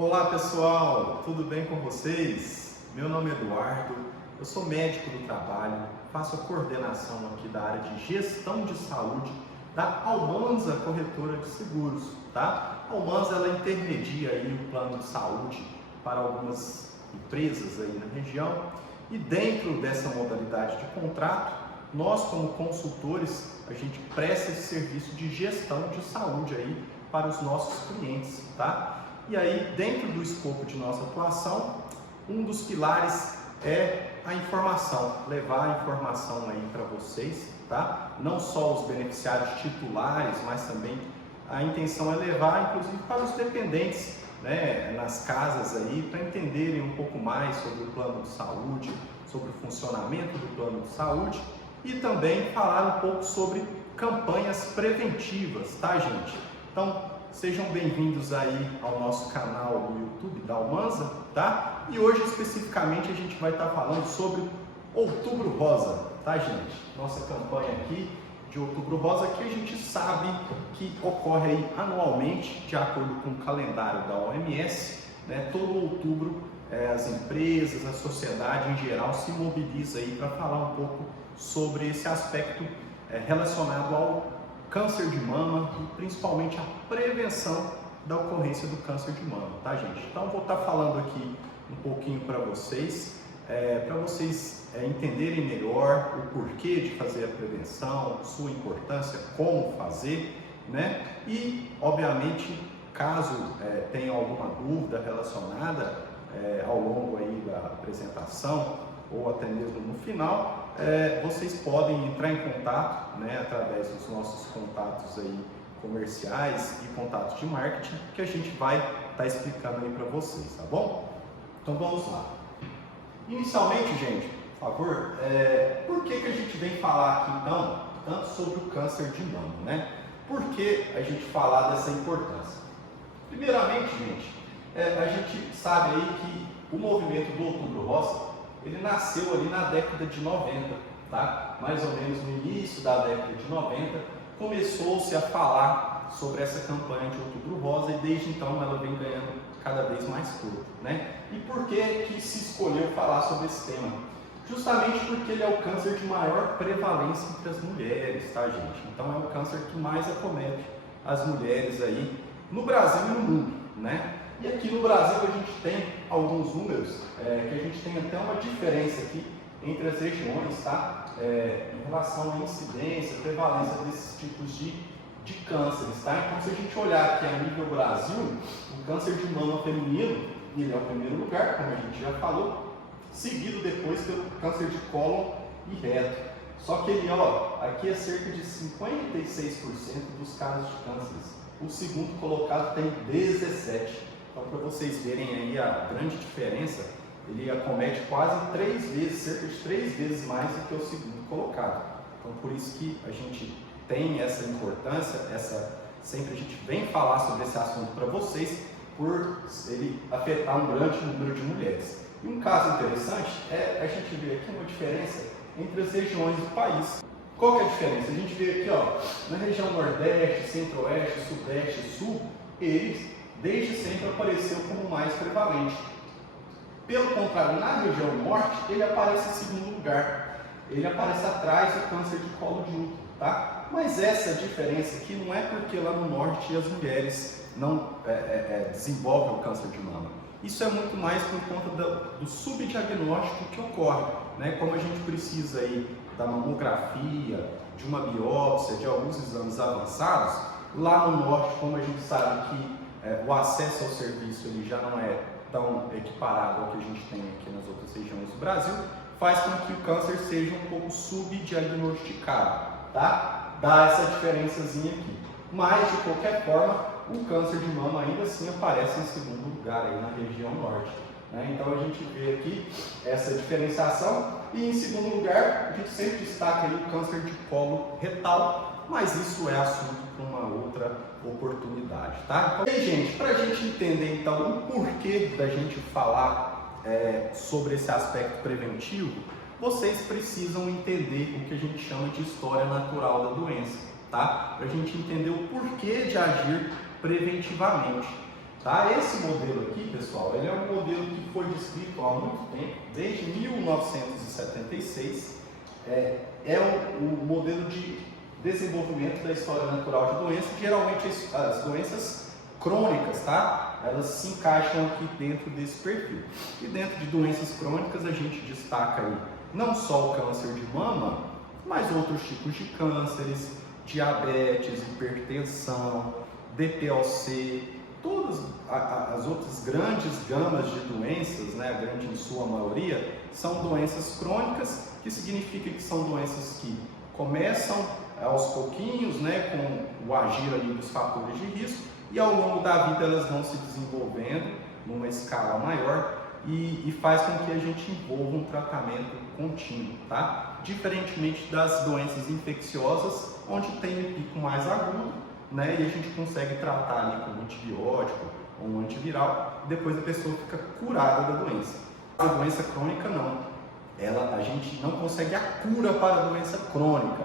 Olá pessoal, tudo bem com vocês? Meu nome é Eduardo, eu sou médico do trabalho, faço a coordenação aqui da área de gestão de saúde da Almanza Corretora de Seguros, tá? A Almanza ela intermedia aí o plano de saúde para algumas empresas aí na região e dentro dessa modalidade de contrato, nós como consultores, a gente presta esse serviço de gestão de saúde aí para os nossos clientes, tá? E aí, dentro do escopo de nossa atuação, um dos pilares é a informação, levar a informação aí para vocês, tá? Não só os beneficiários titulares, mas também a intenção é levar, inclusive, para os dependentes, né, nas casas aí, para entenderem um pouco mais sobre o plano de saúde, sobre o funcionamento do plano de saúde e também falar um pouco sobre campanhas preventivas, tá, gente? Então, sejam bem-vindos aí ao nosso canal do YouTube da Almanza, tá? E hoje especificamente a gente vai estar falando sobre Outubro Rosa, tá, gente? Nossa campanha aqui de Outubro Rosa que a gente sabe que ocorre aí anualmente de acordo com o calendário da OMS, né? Todo outubro as empresas, a sociedade em geral se mobiliza aí para falar um pouco sobre esse aspecto relacionado ao câncer de mama e principalmente a prevenção da ocorrência do câncer de mama, tá, gente? Então vou estar falando aqui um pouquinho para vocês entenderem melhor o porquê de fazer a prevenção, sua importância, como fazer, né? E, obviamente, caso tenha alguma dúvida relacionada ao longo aí da apresentação ou até mesmo no final, vocês podem entrar em contato, né, através dos nossos contatos aí comerciais e contatos de marketing, que a gente vai estar explicando aí para vocês, tá bom? Então vamos lá. Inicialmente, gente, por favor, por que a gente vem falar aqui então tanto sobre o câncer de mama, né? Por que a gente falar dessa importância? Primeiramente, gente, a gente sabe aí que o movimento do Outubro Rosa ele nasceu ali na década de 90, tá? Mais ou menos no início da década de 90, começou-se a falar sobre essa campanha de Outubro Rosa e desde então ela vem ganhando cada vez mais corpo, né? E por que se escolheu falar sobre esse tema? Justamente porque ele é o câncer de maior prevalência entre as mulheres, tá, gente? Então é o câncer que mais acomete as mulheres aí no Brasil e no mundo, né? E aqui no Brasil a gente tem alguns números que a gente tem até uma diferença aqui entre as regiões, tá? Em relação à incidência, prevalência desses tipos de cânceres, tá? Então, se a gente olhar aqui a nível Brasil, o câncer de mama feminino, ele é o primeiro lugar, como a gente já falou, seguido depois pelo câncer de cólon e reto. Só que ele, aqui é cerca de 56% dos casos de cânceres. O segundo colocado tem 17%. Então, para vocês verem aí a grande diferença, ele acomete quase 3 vezes, cerca de 3 vezes mais do que o segundo colocado. Então, por isso que a gente tem essa importância, sempre a gente vem falar sobre esse assunto para vocês, por ele afetar um grande número de mulheres. E um caso interessante é a gente ver aqui uma diferença entre as regiões do país. Qual que é a diferença? A gente vê aqui, na região Nordeste, Centro-Oeste, Sudeste e Sul, eles desde sempre apareceu como mais prevalente. Pelo contrário, na região norte, ele aparece em segundo lugar. Ele aparece atrás do câncer de colo de útero, tá? Mas essa diferença aqui não é porque lá no norte as mulheres não desenvolvem o câncer de mama. Isso é muito mais por conta do subdiagnóstico que ocorre, né? Como a gente precisa aí da mamografia, de uma biópsia, de alguns exames avançados, lá no norte, como a gente sabe que o acesso ao serviço ele já não é tão equiparado ao que a gente tem aqui nas outras regiões do Brasil, faz com que o câncer seja um pouco subdiagnosticado, tá? Dá essa diferençazinha aqui. Mas, de qualquer forma, o câncer de mama ainda assim aparece em segundo lugar aí na região norte, né? Então a gente vê aqui essa diferenciação e em segundo lugar a gente sempre destaca aí o câncer de colo retal, mas isso é assunto para uma outra oportunidade, tá? E aí, gente, para a gente entender então o porquê da gente falar sobre esse aspecto preventivo, vocês precisam entender o que a gente chama de história natural da doença, tá? Para a gente entender o porquê de agir preventivamente, tá? Esse modelo aqui, pessoal, ele é um modelo que foi descrito há muito tempo, desde 1976. É o modelo de desenvolvimento da história natural de doenças. Geralmente as doenças crônicas, tá? Elas se encaixam aqui dentro desse perfil. E dentro de doenças crônicas a gente destaca aí não só o câncer de mama, mas outros tipos de cânceres, diabetes, hipertensão, DPOC, todas as outras grandes gamas de doenças, né, a grande em sua maioria, são doenças crônicas, que significa que são doenças que começam aos pouquinhos, né, com o agir ali dos fatores de risco, e ao longo da vida elas vão se desenvolvendo numa escala maior e faz com que a gente envolva um tratamento contínuo, tá? Diferentemente das doenças infecciosas, onde tem um pico mais agudo, né, e a gente consegue tratar ali com um antibiótico ou um antiviral, e depois a pessoa fica curada da doença. A doença crônica não. A gente não consegue a cura para a doença crônica,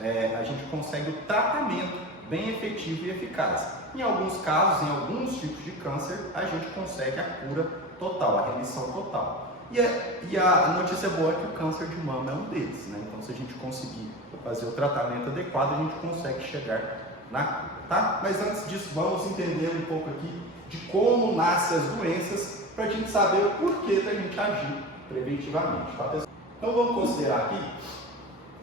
a gente consegue o tratamento bem efetivo e eficaz. Em alguns casos, em alguns tipos de câncer, a gente consegue a cura total, a remissão total. E a notícia boa é que o câncer de mama é um deles, né? Então, se a gente conseguir fazer o tratamento adequado, a gente consegue chegar na cura, tá? Mas antes disso, vamos entender um pouco aqui de como nascem as doenças, para a gente saber o porquê da gente agir preventivamente, tá, pessoal? Então vamos considerar aqui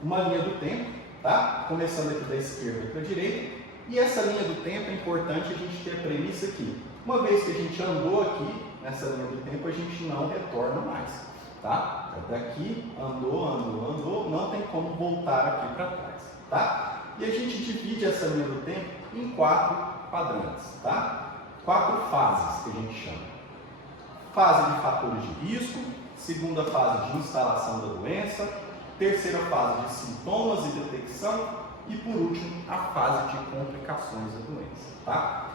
uma linha do tempo, tá? Começando aqui da esquerda para a direita, e essa linha do tempo é importante a gente ter a premissa aqui. Uma vez que a gente andou aqui nessa linha do tempo, a gente não retorna mais, tá? Daqui andou, não tem como voltar aqui para trás, tá? E a gente divide essa linha do tempo em 4 quadrantes, tá? 4 fases que a gente chama. Fase de fatores de risco, segunda fase de instalação da doença, terceira fase de sintomas e detecção e, por último, a fase de complicações da doença, tá?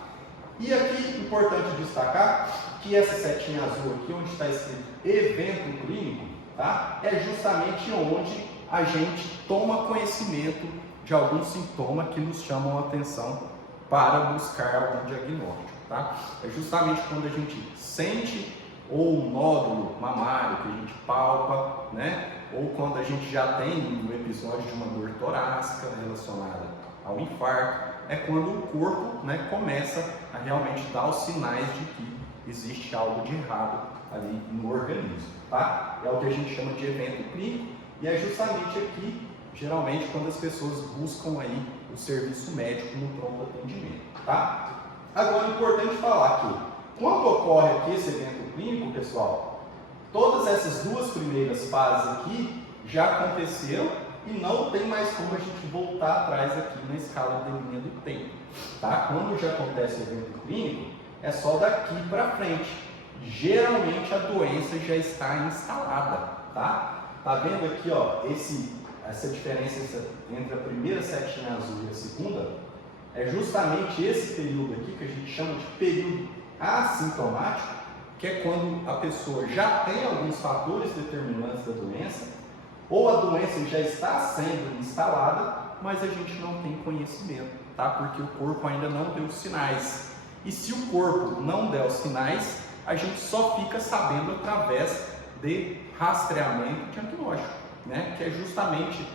E aqui, importante destacar que essa setinha azul aqui, onde está escrito evento clínico, tá? É justamente onde a gente toma conhecimento de algum sintoma que nos chamam a atenção para buscar algum diagnóstico, tá? É justamente quando a gente sente ou um nódulo mamário que a gente palpa, né? Ou quando a gente já tem um episódio de uma dor torácica relacionada ao infarto, é quando o corpo, né, começa a realmente dar os sinais de que existe algo de errado ali no organismo, tá? É o que a gente chama de evento clínico, e é justamente aqui, geralmente, quando as pessoas buscam aí o serviço médico no pronto atendimento, tá? Agora, é importante falar que quando ocorre aqui esse evento clínico, pessoal, todas essas 2 primeiras fases aqui já aconteceram e não tem mais como a gente voltar atrás aqui na escala de linha do tempo, tá? Quando já acontece o evento clínico, é só daqui para frente. Geralmente a doença já está instalada, tá? Tá vendo aqui, ó, essa diferença entre a primeira setinha azul e a segunda? É justamente esse período aqui que a gente chama de período assintomático, que é quando a pessoa já tem alguns fatores determinantes da doença, ou a doença já está sendo instalada, mas a gente não tem conhecimento, tá? Porque o corpo ainda não deu sinais. E se o corpo não der os sinais, a gente só fica sabendo através de rastreamento diagnóstico, né? Que é justamente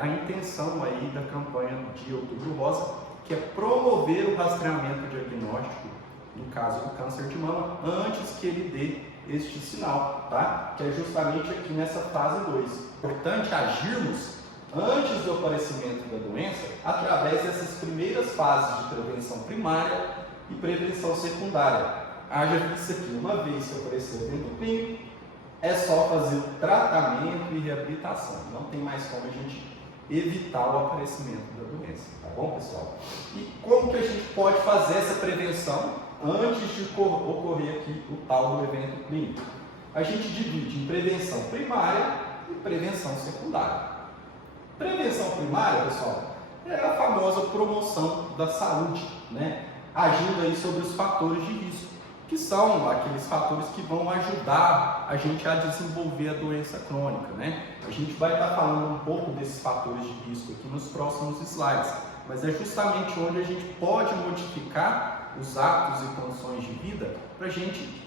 a intenção aí da campanha de Outubro Rosa, que é promover o rastreamento diagnóstico, no caso do câncer de mama, antes que ele dê este sinal, tá? Que é justamente aqui nessa fase 2. É importante agirmos antes do aparecimento da doença, através dessas primeiras fases de prevenção primária e prevenção secundária. Haja visto aqui, uma vez que apareceu o evento clínico, é só fazer o tratamento e reabilitação. Não tem mais como a gente evitar o aparecimento da doença, tá bom, pessoal? E como que a gente pode fazer essa prevenção antes de ocorrer aqui o tal do evento clínico? A gente divide em prevenção primária e prevenção secundária. Prevenção primária, pessoal, é a famosa promoção da saúde, né? Agindo aí sobre os fatores de risco, que são aqueles fatores que vão ajudar a gente a desenvolver a doença crônica, né? A gente vai estar falando um pouco desses fatores de risco aqui nos próximos slides, mas é justamente onde a gente pode modificar os hábitos e condições de vida para a gente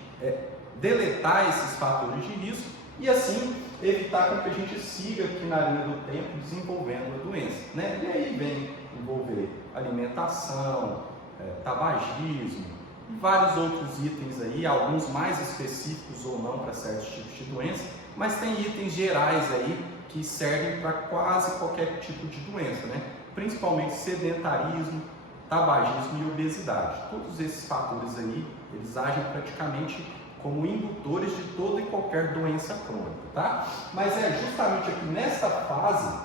deletar esses fatores de risco e assim evitar com que a gente siga aqui na linha do tempo desenvolvendo a doença, né? E aí vem envolver alimentação, tabagismo e vários outros itens aí, alguns mais específicos ou não para certos tipos de doença, mas tem itens gerais aí que servem para quase qualquer tipo de doença, né? Principalmente sedentarismo, tabagismo e obesidade. Todos esses fatores aí, eles agem praticamente como indutores de toda e qualquer doença crônica, tá? Mas é justamente aqui nessa fase,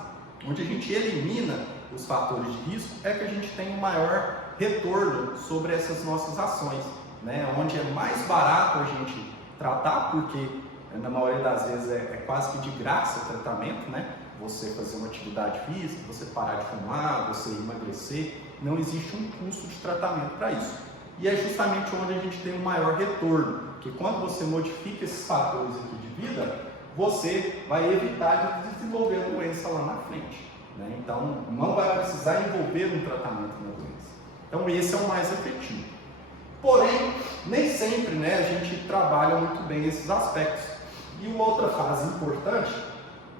onde a gente elimina os fatores de risco, é que a gente tem um maior retorno sobre essas nossas ações, né? Onde é mais barato a gente tratar, porque na maioria das vezes é quase que de graça o tratamento, né? Você fazer uma atividade física, você parar de fumar, você emagrecer, não existe um custo de tratamento para isso. E é justamente onde a gente tem um maior retorno, porque quando você modifica esses fatores aqui de vida, você vai evitar de desenvolver a doença lá na frente, né? Então, não vai precisar envolver um tratamento na doença. Então, esse é o mais efetivo. Porém, nem sempre, né, a gente trabalha muito bem esses aspectos. E uma outra fase importante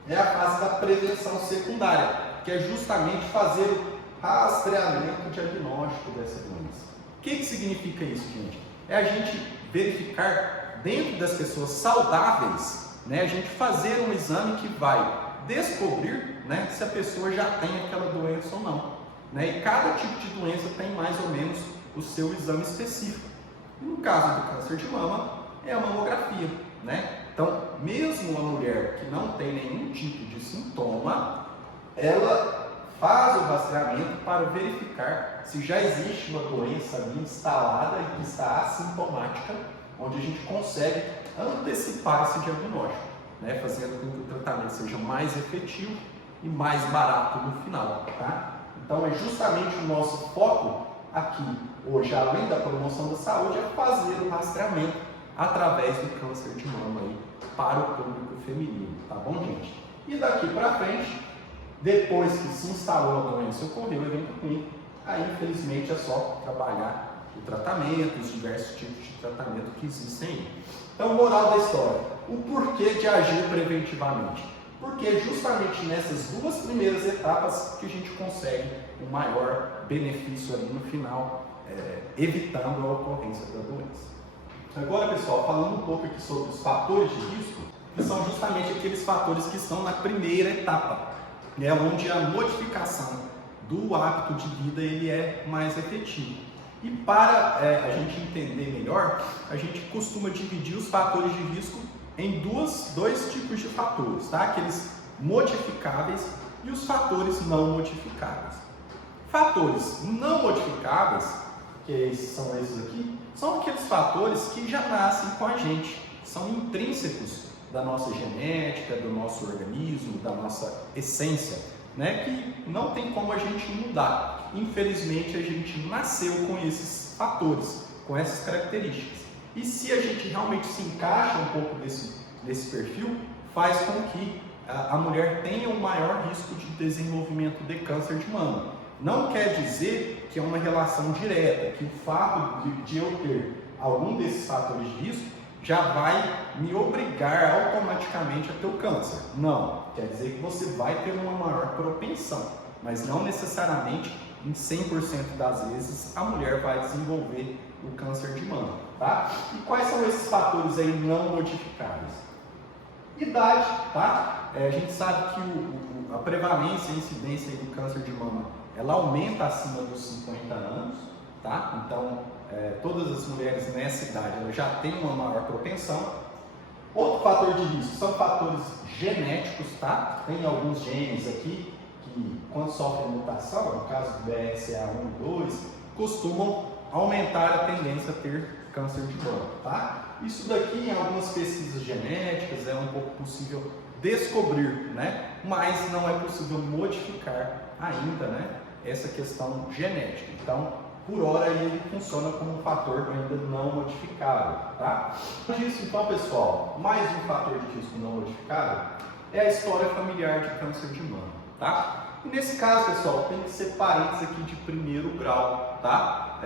é a fase da prevenção secundária, que é justamente fazer o rastreamento diagnóstico dessa doença. O que significa isso, gente? É a gente verificar dentro das pessoas saudáveis, né, a gente fazer um exame que vai descobrir, né, se a pessoa já tem aquela doença ou não, né? E cada tipo de doença tem mais ou menos o seu exame específico. E no caso do câncer de mama, é a mamografia, né? Então, mesmo uma mulher que não tem nenhum tipo de sintoma, ela faz o rastreamento para verificar se já existe uma doença ali instalada e que está assintomática, onde a gente consegue antecipar esse diagnóstico, né? Fazendo com que o tratamento seja mais efetivo e mais barato no final, tá? Então, é justamente o nosso foco aqui, hoje, além da promoção da saúde, é fazer o rastreamento através do câncer de mama aí para o público feminino, tá bom, gente? E daqui para frente, depois que se instalou a doença, ocorreu o evento clínico, aí infelizmente é só trabalhar o tratamento, os diversos tipos de tratamento que existem aí. Então, moral da história, o porquê de agir preventivamente? Porque é justamente nessas duas primeiras etapas que a gente consegue um maior benefício ali no final, evitando a ocorrência da doença. Agora, pessoal, falando um pouco aqui sobre os fatores de risco, que são justamente aqueles fatores que estão na primeira etapa, né, onde a modificação do hábito de vida ele é mais efetivo. E para a gente entender melhor, a gente costuma dividir os fatores de risco em dois tipos de fatores, tá? Aqueles modificáveis e os fatores não modificáveis. Fatores não modificáveis, que são esses aqui, são aqueles fatores que já nascem com a gente, são intrínsecos da nossa genética, do nosso organismo, da nossa essência, né? Que não tem como a gente mudar. Infelizmente, a gente nasceu com esses fatores, com essas características. E se a gente realmente se encaixa um pouco desse perfil, faz com que a mulher tenha um maior risco de desenvolvimento de câncer de mama. Não quer dizer que é uma relação direta, que o fato de eu ter algum desses fatores de risco já vai me obrigar automaticamente a ter o câncer. Não, quer dizer que você vai ter uma maior propensão, mas não necessariamente em 100% das vezes a mulher vai desenvolver o câncer de mama, tá? E quais são esses fatores aí não modificáveis? Idade, tá? A gente sabe que a prevalência e incidência do câncer de mama, ela aumenta acima dos 50 anos, tá? Então, todas as mulheres nessa idade elas já têm uma maior propensão. Outro fator de risco são fatores genéticos, tá? Tem alguns genes aqui que, quando sofrem mutação, no caso do BRCA1 e 2, costumam aumentar a tendência a ter câncer de mama, tá? Isso daqui, em algumas pesquisas genéticas, é um pouco possível descobrir, né? Mas não é possível modificar ainda, né, essa questão genética. Então, por hora, ele funciona como um fator ainda não modificável, tá? Disso, então, pessoal, mais um fator de risco não modificável é a história familiar de câncer de mama, tá? E nesse caso, pessoal, tem que ser parentes aqui de primeiro grau, tá?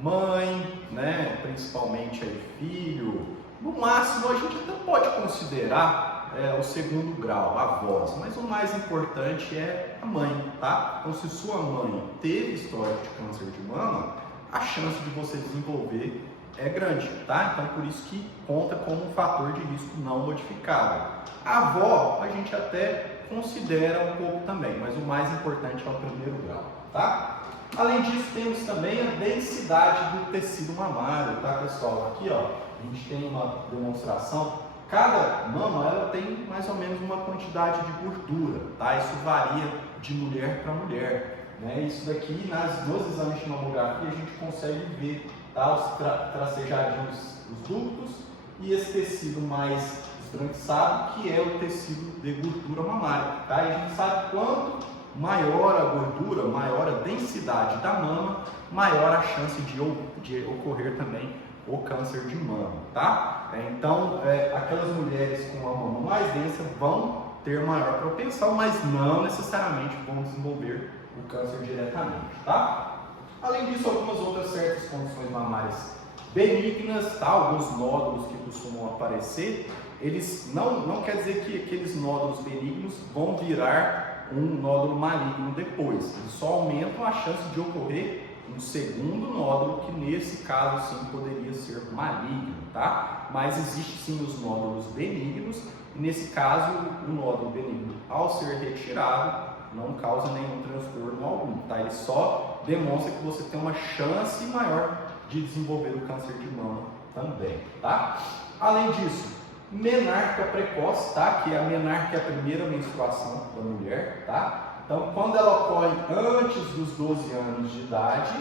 mãe, né, principalmente aí filho. No máximo a gente até pode considerar o segundo grau, avós, mas o mais importante é a mãe, tá? Então se sua mãe teve história de câncer de mama, a chance de você desenvolver é grande, tá? Então por isso que conta como um fator de risco não modificável. A avó a gente até considera um pouco também, mas o mais importante é o primeiro grau, tá? Além disso, temos também a densidade do tecido mamário, tá, pessoal? Aqui, ó, a gente tem uma demonstração. Cada mama, ela tem mais ou menos uma quantidade de gordura, tá? Isso varia de mulher para mulher, né? Isso daqui, nos exames de mamografia, a gente consegue ver, tá? Os tracejadinhos, os ductos e esse tecido mais esbranquiçado, que é o tecido de gordura mamária, tá? E a gente sabe quanto maior a gordura, maior a densidade da mama, maior a chance de ocorrer também o câncer de mama, tá? Então, aquelas mulheres com a mama mais densa vão ter maior propensão, mas não necessariamente vão desenvolver o câncer diretamente, tá? Além disso, algumas outras certas condições mamárias benignas, tá? Alguns nódulos que costumam aparecer, eles não quer dizer que aqueles nódulos benignos vão virar um nódulo maligno depois. Eles só aumentam a chance de ocorrer um segundo nódulo, que nesse caso sim poderia ser maligno, tá? Mas existe sim os nódulos benignos, e nesse caso o nódulo benigno, ao ser retirado, não causa nenhum transtorno algum, tá? Ele só demonstra que você tem uma chance maior de desenvolver o câncer de mama também, tá? Além disso, menarca precoce, tá? Que a menarca é a primeira menstruação da mulher, tá? Então, quando ela ocorre antes dos 12 anos de idade,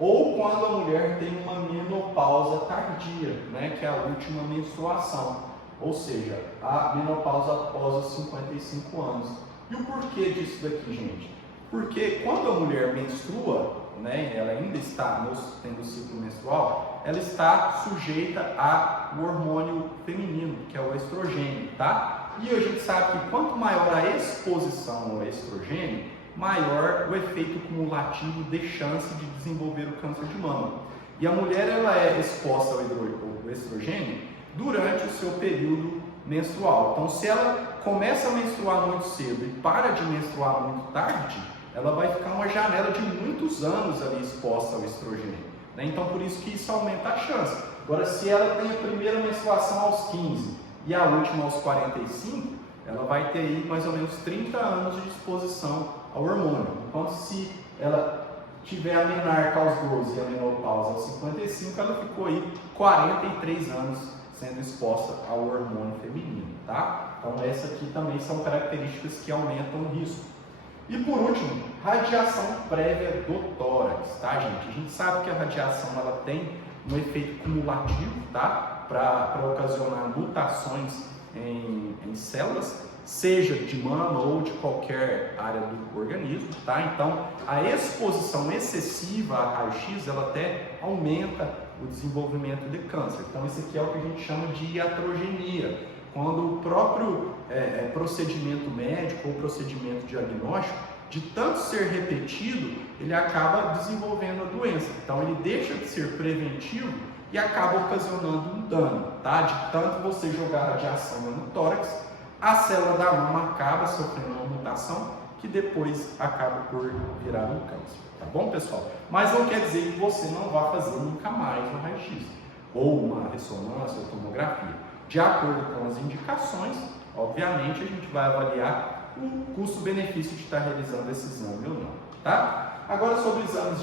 ou quando a mulher tem uma menopausa tardia, né? Que é a última menstruação, ou seja, a menopausa após os 55 anos. E o porquê disso daqui, gente? Porque quando a mulher menstrua, né, ela ainda está tendo o ciclo menstrual, ela está sujeita ao hormônio feminino, que é o estrogênio, tá? E a gente sabe que quanto maior a exposição ao estrogênio, maior o efeito cumulativo de chance de desenvolver o câncer de mama. E a mulher, ela é exposta ao estrogênio durante o seu período menstrual. Então, se ela começa a menstruar muito cedo e para de menstruar muito tarde, ela vai ficar uma janela de muitos anos ali exposta ao estrogênio, né? Então, por isso que isso aumenta a chance. Agora, se ela tem a primeira menstruação aos 15 e a última aos 45, ela vai ter aí mais ou menos 30 anos de exposição ao hormônio. Enquanto se ela tiver a menarca aos 12 e a menopausa aos 55, ela ficou aí 43 anos sendo exposta ao hormônio feminino, tá? Então, essas aqui também são características que aumentam o risco. E por último, radiação prévia do tórax, tá, gente? A gente sabe que a radiação ela tem um efeito cumulativo, tá? Para ocasionar mutações em células, seja de mama ou de qualquer área do organismo, tá? Então, a exposição excessiva a raio-x, ela até aumenta o desenvolvimento de câncer. Então, isso aqui é o que a gente chama de iatrogenia. Quando o próprio procedimento médico ou procedimento diagnóstico, de tanto ser repetido, ele acaba desenvolvendo a doença. Então, ele deixa de ser preventivo e acaba ocasionando um dano, tá? De tanto você jogar radiação no tórax, a célula da mama acaba sofrendo uma mutação que depois acaba por virar um câncer, tá bom, pessoal? Mas não quer dizer que você não vá fazer nunca mais um raio-x ou uma ressonância ou tomografia. De acordo com as indicações, obviamente a gente vai avaliar o custo-benefício de estar realizando esse exame ou não, tá? Agora sobre exames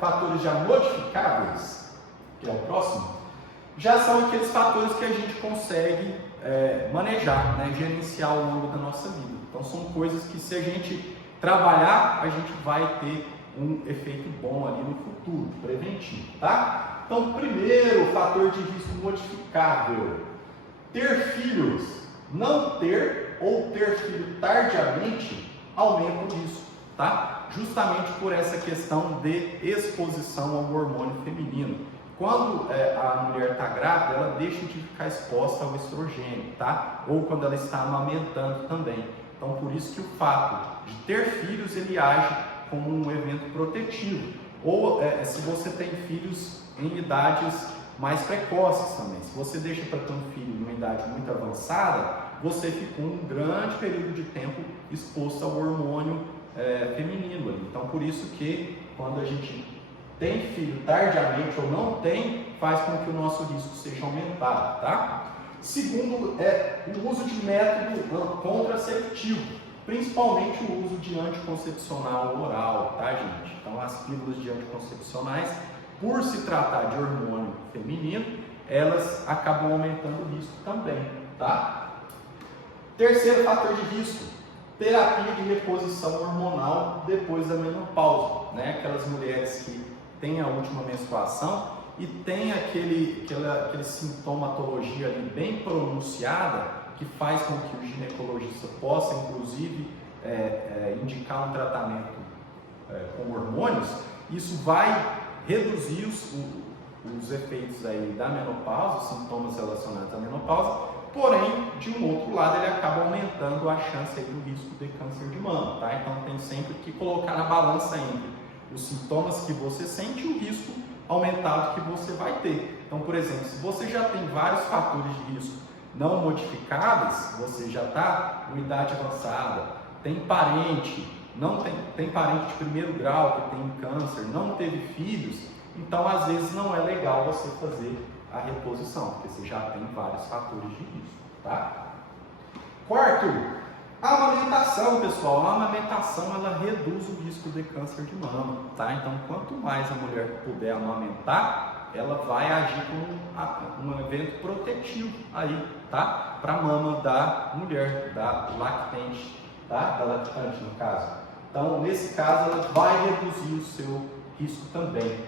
fatores já modificáveis, que é o próximo, já são aqueles fatores que a gente consegue manejar, né, gerenciar ao longo da nossa vida. Então são coisas que, se a gente trabalhar, a gente vai ter um efeito bom ali no futuro, preventivo, tá? Então, primeiro fator de risco modificável: ter filhos. Não ter ou ter filho tardiamente aumenta o risco, tá? Justamente por essa questão de exposição ao hormônio feminino. Quando a mulher está grávida, ela deixa de ficar exposta ao estrogênio, tá? Ou quando ela está amamentando também. Então, por isso que o fato de ter filhos, ele age como um evento protetivo. ou se você tem filhos em idades mais precoces também. Se você deixa para ter um filho em uma idade muito avançada, você fica um grande período de tempo exposto ao hormônio feminino. Então, por isso que quando a gente tem filho tardiamente ou não tem, faz com que o nosso risco seja aumentado, tá? Segundo, o uso de método contraceptivo, principalmente o uso de anticoncepcional oral, tá, gente? Então, as pílulas de anticoncepcionais, por se tratar de hormônio feminino, elas acabam aumentando o risco também, tá? Terceiro fator de risco, terapia de reposição hormonal depois da menopausa, né? Aquelas mulheres que têm a última menstruação e tem aquela sintomatologia ali bem pronunciada, que faz com que o ginecologista possa, inclusive, indicar um tratamento com hormônios. Isso vai reduzir os efeitos aí da menopausa, os sintomas relacionados à menopausa, porém, de um outro lado, ele acaba aumentando a chance aí do risco de câncer de mama, tá? Então, tem sempre que colocar na balança entre os sintomas que você sente e o risco aumentado que você vai ter. Então, por exemplo, se você já tem vários fatores de risco não modificáveis, você já está com idade avançada, tem parente, tem parente de primeiro grau que tem câncer, não teve filhos, então às vezes não é legal você fazer a reposição, porque você já tem vários fatores de risco, tá? Quarto, a amamentação, pessoal. A amamentação, ela reduz o risco de câncer de mama, tá? Então, quanto mais a mulher puder amamentar, ela vai agir como um evento protetivo aí, tá? Para a mama da mulher, da lactante, tá? Da lactante, no caso. Então, nesse caso, ela vai reduzir o seu risco também.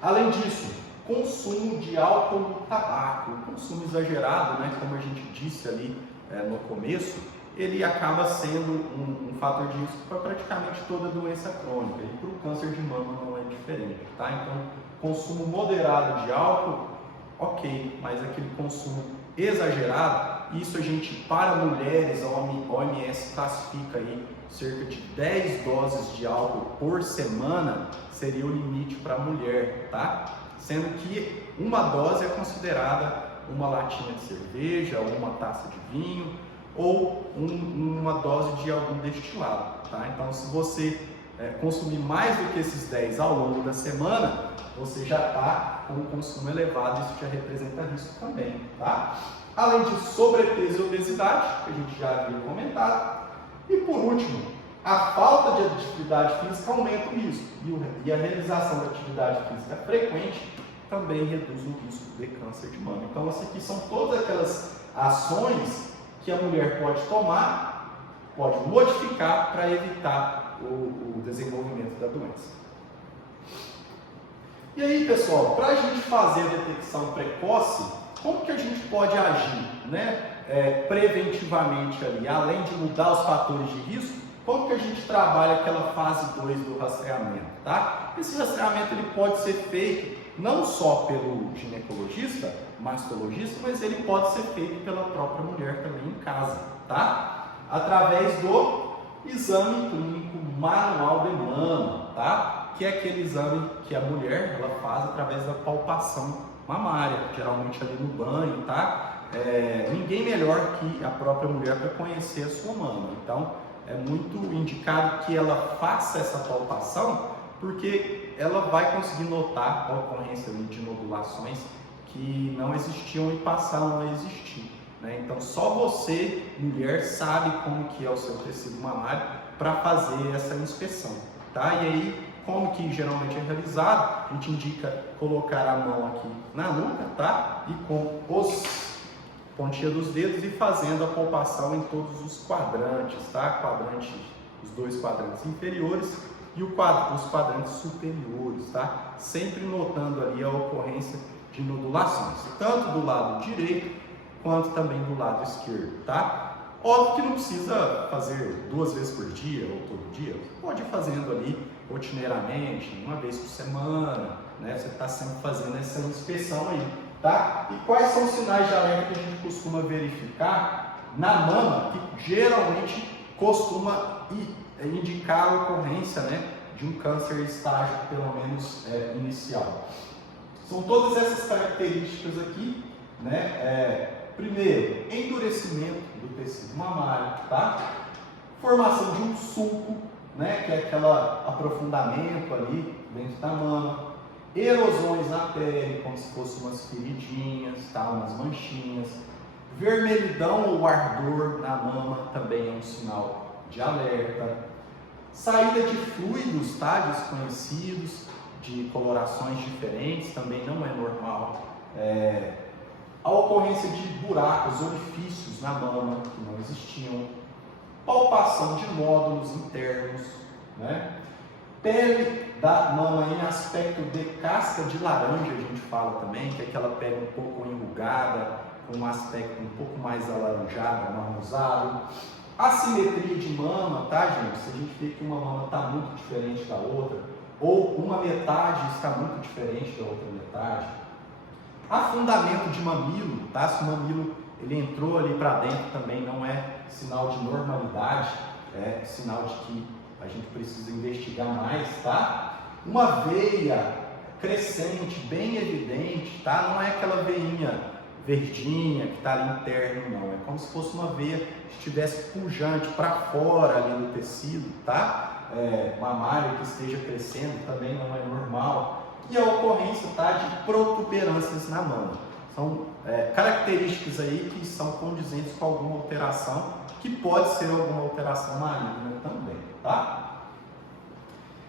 Além disso, consumo de álcool e tabaco, consumo exagerado, né? Como a gente disse ali no começo, ele acaba sendo um fator de risco para praticamente toda doença crônica, e para o câncer de mama não é diferente, tá? Então, consumo moderado de álcool, ok, mas aquele consumo exagerado, isso a gente, para mulheres, a OMS classifica aí cerca de 10 doses de álcool por semana seria o limite para a mulher, tá? Sendo que uma dose é considerada uma latinha de cerveja, ou uma taça de vinho, ou uma dose de algum destilado, tá? Então, se você consumir mais do que esses 10 ao longo da semana, você já está com um consumo elevado, isso já representa risco também, tá? Além de sobrepeso e obesidade, que a gente já havia comentado. E por último, a falta de atividade física aumenta o risco, e a realização da atividade física frequente também reduz o risco de câncer de mama. Então, essas aqui são todas aquelas ações que a mulher pode tomar, pode modificar para evitar o desenvolvimento da doença. E aí, pessoal, para a gente fazer a detecção precoce, como que a gente pode agir, né? Preventivamente ali, além de mudar os fatores de risco, como que a gente trabalha aquela fase 2 do rastreamento, tá? Esse rastreamento ele pode ser feito não só pelo ginecologista, mastologista, mas ele pode ser feito pela própria mulher também em casa, tá? Através do exame clínico manual de mama, tá? Que é aquele exame que a mulher ela faz através da palpação mamária, geralmente ali no banho, tá? Ninguém melhor que a própria mulher para conhecer a sua mama. Então, é muito indicado que ela faça essa palpação, porque ela vai conseguir notar a ocorrência de nodulações que não existiam e passaram a existir, né? Então, só você, mulher, sabe como que é o seu tecido mamário para fazer essa inspeção, tá? E aí, como que geralmente é realizado, a gente indica colocar a mão aqui na nuca, tá? E com pontinha dos dedos e fazendo a palpação em todos os quadrantes, tá? Os 2 quadrantes inferiores e os quadrantes superiores, tá? Sempre notando ali a ocorrência de nodulações, tanto do lado direito quanto também do lado esquerdo, tá? Óbvio que não precisa fazer 2 vezes por dia ou todo dia, você pode ir fazendo ali rotineiramente, uma vez por semana, né? Você está sempre fazendo essa inspeção aí, tá? E quais são os sinais de alerta que a gente costuma verificar na mama, que geralmente costuma indicar a ocorrência, né, de um câncer estágio pelo menos inicial. São todas essas características aqui, né? Primeiro, endurecimento do tecido mamário, tá? Formação de um sulco, né? Que é aquele aprofundamento ali dentro da mama. Erosões na pele, como se fossem umas feridinhas, tá? Umas manchinhas. Vermelhidão ou ardor na mama também é um sinal de alerta. Saída de fluidos, tá? Desconhecidos, de colorações diferentes, também não é normal. A ocorrência de buracos, orifícios na mama que não existiam. Palpação de nódulos internos, né? Pele da mama em aspecto de casca de laranja, a gente fala também, que é aquela pele um pouco enrugada, com um aspecto um pouco mais alaranjado, marronzado. Assimetria de mama, tá, gente? Se a gente vê que uma mama está muito diferente da outra, ou uma metade está muito diferente da outra metade. Afundamento de mamilo, tá? Se o mamilo ele entrou ali para dentro também não é sinal de normalidade, é sinal de que a gente precisa investigar mais, tá? Uma veia crescente, bem evidente, tá? Não é aquela veinha verdinha que está ali interno, não. É como se fosse uma veia que estivesse pujante para fora ali no tecido, tá? Mamário que esteja crescendo também não é normal. E a ocorrência, tá, de protuberâncias na mama. São características aí que são condizentes com alguma alteração, que pode ser alguma alteração maligna também, tá?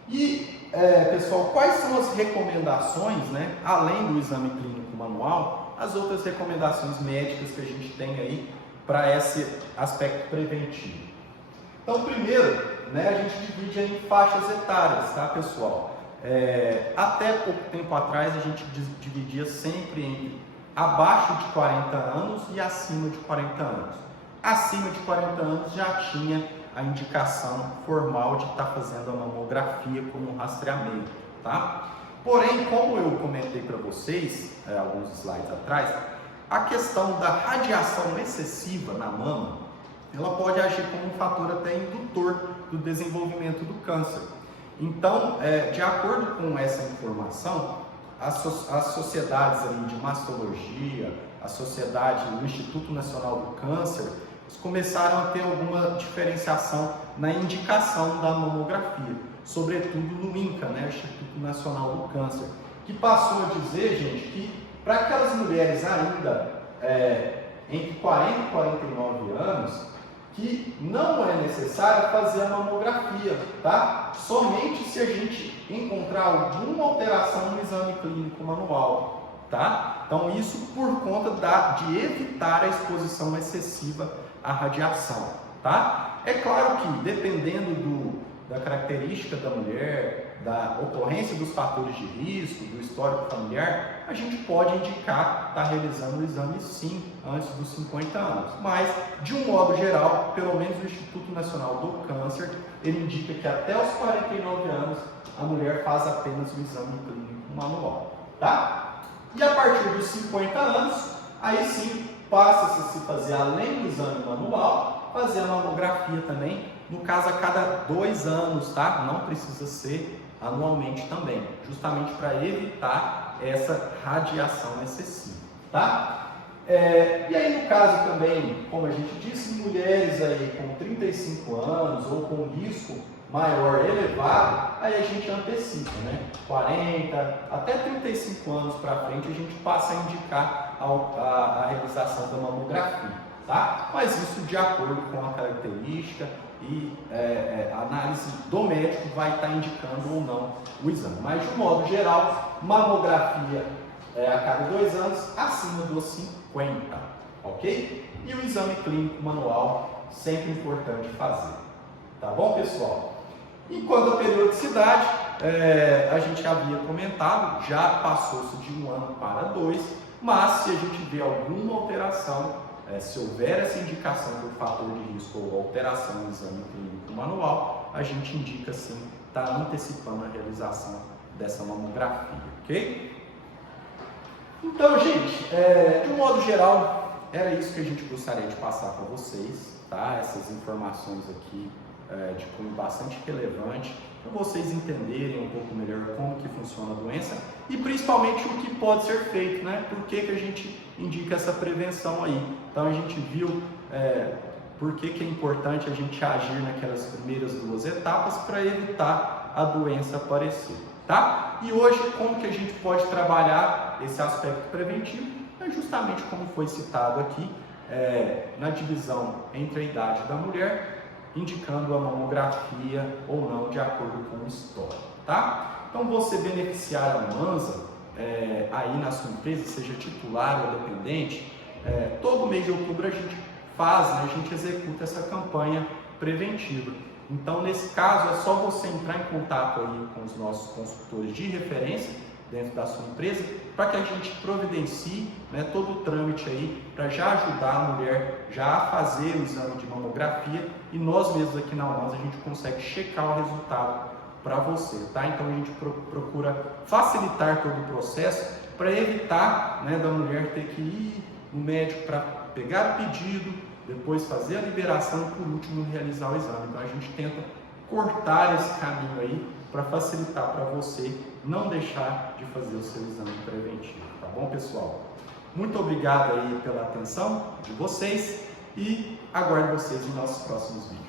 E, pessoal, quais são as recomendações, né, além do exame clínico manual, as outras recomendações médicas que a gente tem aí para esse aspecto preventivo? Então, primeiro, né, a gente divide em faixas etárias, tá, pessoal? Até pouco tempo atrás a gente dividia sempre entre abaixo de 40 anos e acima de 40 anos. Acima de 40 anos já tinha a indicação formal de estar fazendo a mamografia como um rastreamento, tá? Porém, como eu comentei para vocês, alguns slides atrás, a questão da radiação excessiva na mama, ela pode agir como um fator até indutor do desenvolvimento do câncer. Então, de acordo com essa informação, as sociedades ali de mastologia, a sociedade, o Instituto Nacional do Câncer, eles começaram a ter alguma diferenciação na indicação da mamografia, sobretudo no INCA, né, o Instituto Nacional do Câncer, que passou a dizer, gente, que para aquelas mulheres ainda entre 40 e 49 anos, que não é necessário fazer a mamografia, tá? Somente se a gente encontrar alguma alteração no exame clínico manual, tá? Então isso por conta de evitar a exposição excessiva à radiação, tá? É claro que dependendo da característica da mulher, da ocorrência dos fatores de risco, do histórico familiar, a gente pode indicar estar realizando o exame sim, antes dos 50 anos. Mas, de um modo geral, pelo menos o Instituto Nacional do Câncer, ele indica que até os 49 anos a mulher faz apenas o exame clínico manual, tá? E a partir dos 50 anos, aí sim, passa-se a se fazer, além do exame manual, fazer a mamografia também, no caso a cada 2 anos, tá? Não precisa ser anualmente também, justamente para evitar essa radiação excessiva, tá? E aí no caso também, como a gente disse, mulheres aí com 35 anos ou com risco maior elevado, aí a gente antecipa, né? 40 até 35 anos para frente a gente passa a indicar a realização da mamografia, tá? Mas isso de acordo com a característica e a análise do médico vai estar indicando ou não o exame. Mas de um modo geral, mamografia a cada 2 anos, acima dos 50, ok? E o exame clínico manual, sempre importante fazer, tá bom, pessoal? Enquanto a periodicidade, a gente havia comentado, já passou-se de 1 ano para 2, mas se a gente vê alguma alteração, se houver essa indicação do fator de risco ou alteração no exame clínico manual, a gente indica sim, está antecipando a realização dessa mamografia, ok? Então, gente, de um modo geral, era isso que a gente gostaria de passar para vocês, tá? Essas informações aqui de cunho bastante relevante para vocês entenderem um pouco melhor como que funciona a doença e principalmente o que pode ser feito, né? Por que que a gente indica essa prevenção aí. Então a gente viu por que que é importante a gente agir naquelas primeiras 2 etapas para evitar a doença aparecer, tá? E hoje como que a gente pode trabalhar esse aspecto preventivo? É justamente como foi citado aqui, na divisão entre a idade da mulher, indicando a mamografia ou não de acordo com o histórico, tá? Então você beneficiar a Mansa aí na sua empresa, seja titular ou dependente, todo mês de outubro a gente faz, né, a gente executa essa campanha preventiva. Então nesse caso é só você entrar em contato aí com os nossos consultores de referência dentro da sua empresa, para que a gente providencie, né, todo o trâmite aí, para já ajudar a mulher já a fazer o exame de mamografia e nós mesmos aqui na Almanza a gente consegue checar o resultado para você, tá? Então a gente procura facilitar todo o processo para evitar, né, da mulher ter que ir no médico para pegar o pedido, depois fazer a liberação e por último realizar o exame. Então a gente tenta cortar esse caminho aí para facilitar para você não deixar de fazer o seu exame preventivo, tá bom, pessoal? Muito obrigado aí pela atenção de vocês e aguardo vocês nos nossos próximos vídeos.